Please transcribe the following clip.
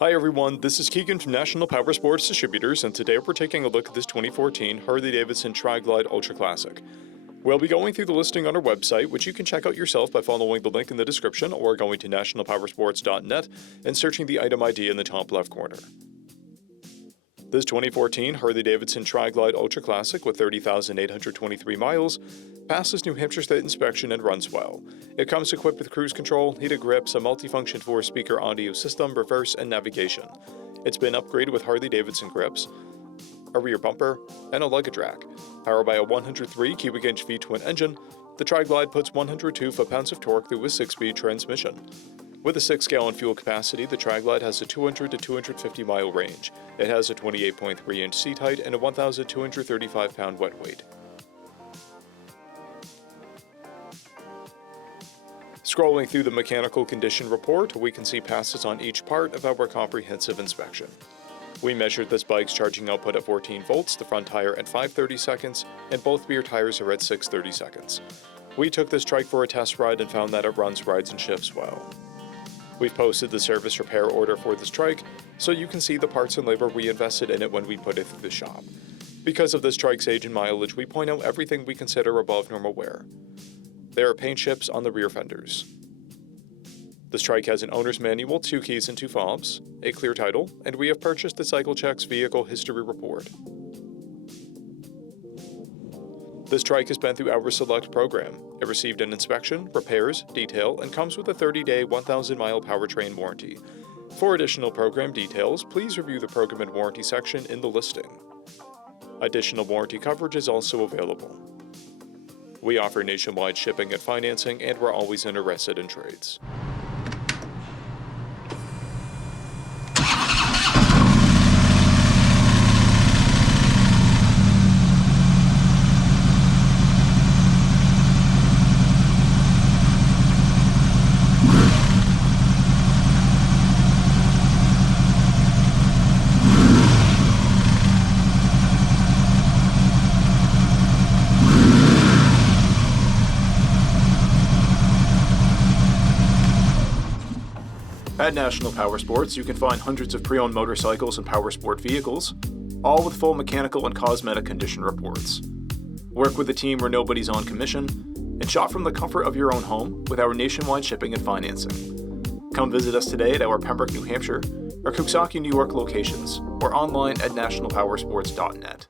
Hi everyone, this is Keegan from National Powersports Distributors, and today we're taking a look at this 2014 Harley-Davidson TRIGLIDE Ultra Classic. We'll be going through the listing on our website, which you can check out yourself by following the link in the description or going to nationalpowersports.net and searching the item ID in the top left corner. This 2014 Harley-Davidson TRIGLIDE Ultra Classic with 30,823 miles passes New Hampshire State inspection and runs well. It comes equipped with cruise control, heated grips, a multifunction 4-speaker audio system, reverse, and navigation. It's been upgraded with Harley-Davidson grips, a rear bumper, and a luggage rack. Powered by a 103 cubic inch V-twin engine, the TRIGLIDE puts 102 foot-pounds of torque through a 6-speed transmission. With a 6-gallon fuel capacity, the TRIGLIDE has a 200 to 250 mile range. It has a 28.3 inch seat height and a 1,235 pound wet weight. Scrolling through the mechanical condition report, we can see passes on each part of our comprehensive inspection. We measured this bike's charging output at 14 volts, the front tire at 530 seconds, and both rear tires are at 630 seconds. We took this trike for a test ride and found that it runs, rides, and shifts well. We've posted the service repair order for this trike, so you can see the parts and labor we invested in it when we put it through the shop. Because of this trike's age and mileage, we point out everything we consider above normal wear. There are paint chips on the rear fenders. This trike has an owner's manual, 2 keys and 2 fobs, a clear title, and we have purchased the CycleCheck's vehicle history report. This trike has been through our Select program. It received an inspection, repairs, detail, and comes with a 30-day, 1,000-mile powertrain warranty. For additional program details, please review the program and warranty section in the listing. Additional warranty coverage is also available. We offer nationwide shipping and financing, and we're always interested in trades. At National Powersports, you can find hundreds of pre-owned motorcycles and powersport vehicles, all with full mechanical and cosmetic condition reports. Work with a team where nobody's on commission, and shop from the comfort of your own home with our nationwide shipping and financing. Come visit us today at our Pembroke, New Hampshire, or Coxsackie, New York locations, or online at nationalpowersports.net.